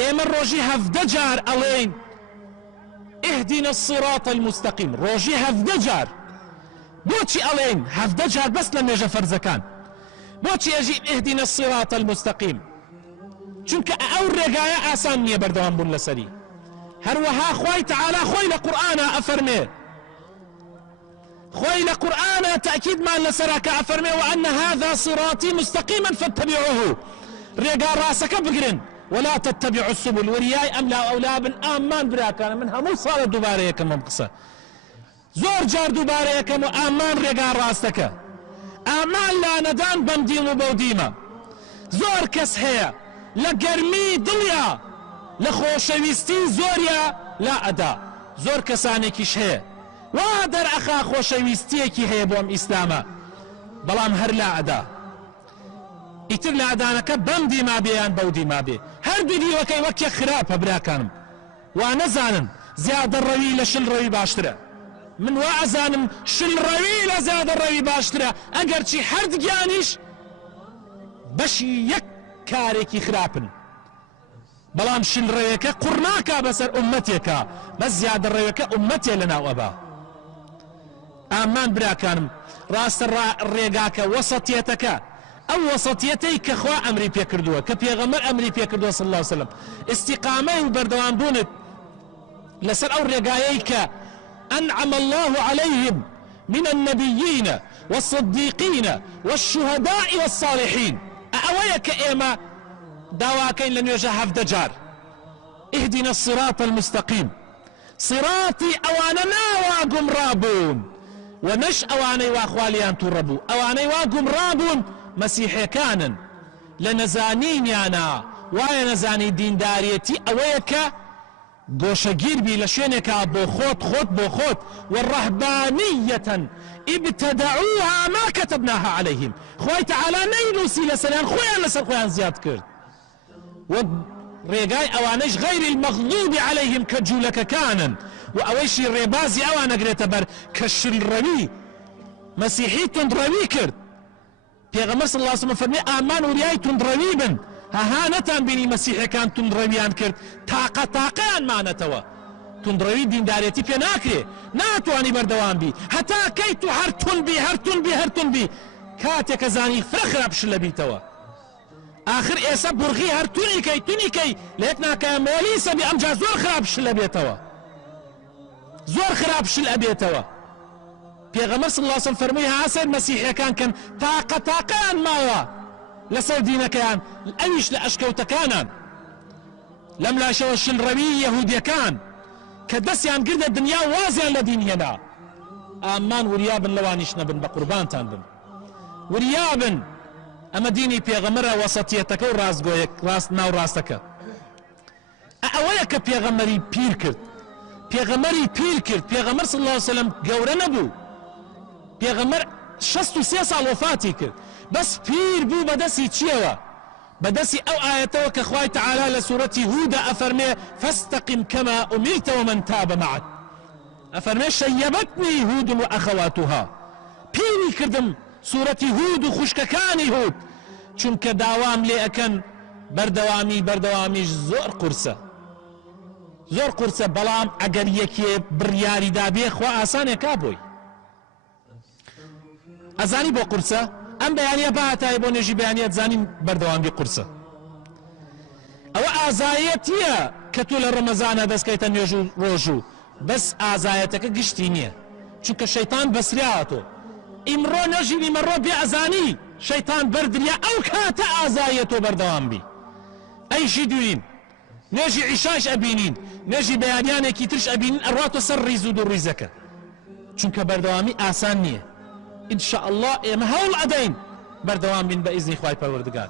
ئێمە ڕۆژی 17 جار ئەڵێین اهدنا الصراط المستقيم، ڕۆژی 17 جار. بۆچی ئەڵێین 17 جار بەس لە مێژە فەرزەکان؟ بۆچی ئەژین اهدنا الصراط المستقيم؟ چونکە ئەو ڕێگایە ئاسان نییە بەردەوام بوون لەسەری. هەروەها خوای تعالی خۆی لە قورئانە ئەفەرمێ، خۆی لە قورئانە تەأکیدمان لەسەرا کە ئەفەرمێ وأن هذا صراطي مستقيما فاتبعوه، ڕێگا ڕاستەکە بگرن ولا تتبعوا السبل. وریای ئەم لا ئەولا بن ئامان براکانە، من هەموو ساڵە دووبارە یەکەم ئەم قسە، زۆر جار دووبارە یەکەم و ئامان ڕێگا ڕاستەکە. ئامان لانەدان بەم دیڵ و بەو دیمە. زۆر کەس هەیە لە گەرمی دڵیا لە خۆشەویستی زۆریە لا ئەدا، زۆر کەسانێکیش هەیە وا دەرئەخا خۆشەویستیەکی هەیە بۆ ئەم ئیسلامە، بەڵام هەر لا ئەدا. ئیتر لە ئەدانەکە بەم دیما بێیان بەو دیما بێ، هەردوو دیوەکەی وەک یەک خراپە براکانم. وا نەزانن زیادە ڕەوی لە شل ڕەوی باشترە، من وا ئەزانم شل ڕەوی لە زیادە ڕەوی باشترە، ئەگەرچی هەردگیانیش بەشی یەک کارێکی خراپن، بەڵام شل ڕەویەکە قوڕ ناکا بەسەر ئومەتێکە، بەس زیادە ڕەویەکە ئومەتێ لەناو ئەبا. ئامان براکانم ڕاستە ڕێگاکە وەسەتیەتەکە، ئەو وەسەتیەتەی کە خوا ئەمری پێکردووە، کە پێغەمبەر ئەمری پێکردووە صلی الله عليه وسلم، ئیستیقامەی و بەردەوام بوونت لەسەر ئەو ڕێگایەی کە أنعم الله عليهم من النبيين والصديقين والشهداء والصالحين. أويك إيما داواكين لن يوجه 17 جار اهدنا الصراط المستقيم، صراطي أوانا واقم رابون ونش أواني واخواليان تربو، أواني واقم رابون مسيحي كانن لنزانين يانا وايا نزاني دين داريتي أويك گۆشەگیر بی لە شوێنێکا بۆ خۆت بۆ خۆت. والرهبانية ابتدعوها ما كتبناها عليهم، خوای تعالی نەینووسی لەسەریان، خۆیان لەسەر خۆیان زیاد کرد. و ڕێگای ئەوانەش غەیری المەغضوب عليهم کە جوولەکەکانن، و ئەوەیشی ڕێبازی ئەوان ئەگرێتە بەر کە شلڕەوی مەسیحی توندڕەوی کرد. پێغەمبەر صلی الله عليه وسلم فەرمێ ئامان وریای توندڕەوی بن، هەها نەتان بینی مەسیحەکان توندڕەویان کرد، تاقەیان مانەتەوە. توندڕەوی دیندارێتی پێ ناکرێ، ناتوانی بەردەوام بی، هەتا کەی تو هەرتون بی کاتێکە زانی فرە خراپ شل لەبیتەوە. آخر ئێستا بورغی هەرتونی کەی لە یەک ناکایە مۆلیسە بی، ئەمجا زۆر خراپ شل لەبێتەوە، زۆر خراپ شل ئەبێتەوە. پێغەمبەر صلی الله عليه وسلم فەرمووی هاسەر مەسیحەکان کەن تاقەیان ماوە لەسەر دینەکەیان، ئەویش لە ئەشکەوتەکانان. لەم لاشەوە شلڕەوی یەهودیەکان کە دەستیان گردە دنیا وازیان لە دین هێنا، ئامان وریابن لەوانیش نەبن، بە قوربانتان بن وریابن. ئەمە دینی پێغەمبەرە، وەسەتیەتەکە و ڕاستگۆیەک، ڕاست ناو ڕاستەکە. ئەوەیە کە پێغەمبەری پیر کرد، پێغەمبەر صلی الله عليه وسلم گەورە نەبوو، پێغەمبەر 63 ساڵ وفاتی کرد، بەس پیر بوو بەدەستی چیەوە؟ بەدەستی ئەو ئاەتەوە کە خوای تعالی لە سوورەتی هوودە ئەفەرمێ فاستقم كما أمرت ومن تاب معك، ئەفەرمێ شەیەبەتنی هود وأخواتها، پیری کردم سوورەتی هود و خوشکەکانی هود، چونکە داوام لێ ئەکەن بەردەوامیش زۆر قورسە، بەڵام ئەگەر یەکێ بڕیاری دابێ خوا ئاسانێکا بۆی. ئەزانی بۆ قورسە؟ ئەم بەیانیە بەهاتایە بۆ نێژی بەیانیەت زانین بەردەوامی قورسە. ئەوە ئازایەتیە کە تۆ لە ڕەمەزانە دەستکەیتە نوێژ و ڕۆژ و بەس ئازایەتەکە گشتی نییە، چونکە شەیتان بەسریاتۆ. ئیمڕۆ نێژی نیمەڕۆ بێ ئەزانی شەیتان بەردریا، ئەو کاتە ئازایەتۆ بەردەوام بی. ئەیشی دوین نێژی عیشاش ئەبینین، نێژی بەیانیانێکی ترش ئەبینین، ئەڕاتۆ سەر ڕیز و دووڕیزەکە، چونکە بەردەوامی ئاسان نییە. إن شاء الله ئێمە هەوڵ ئەدەین بەردەوام بین بە ئیزنی خوای پەروەردگار.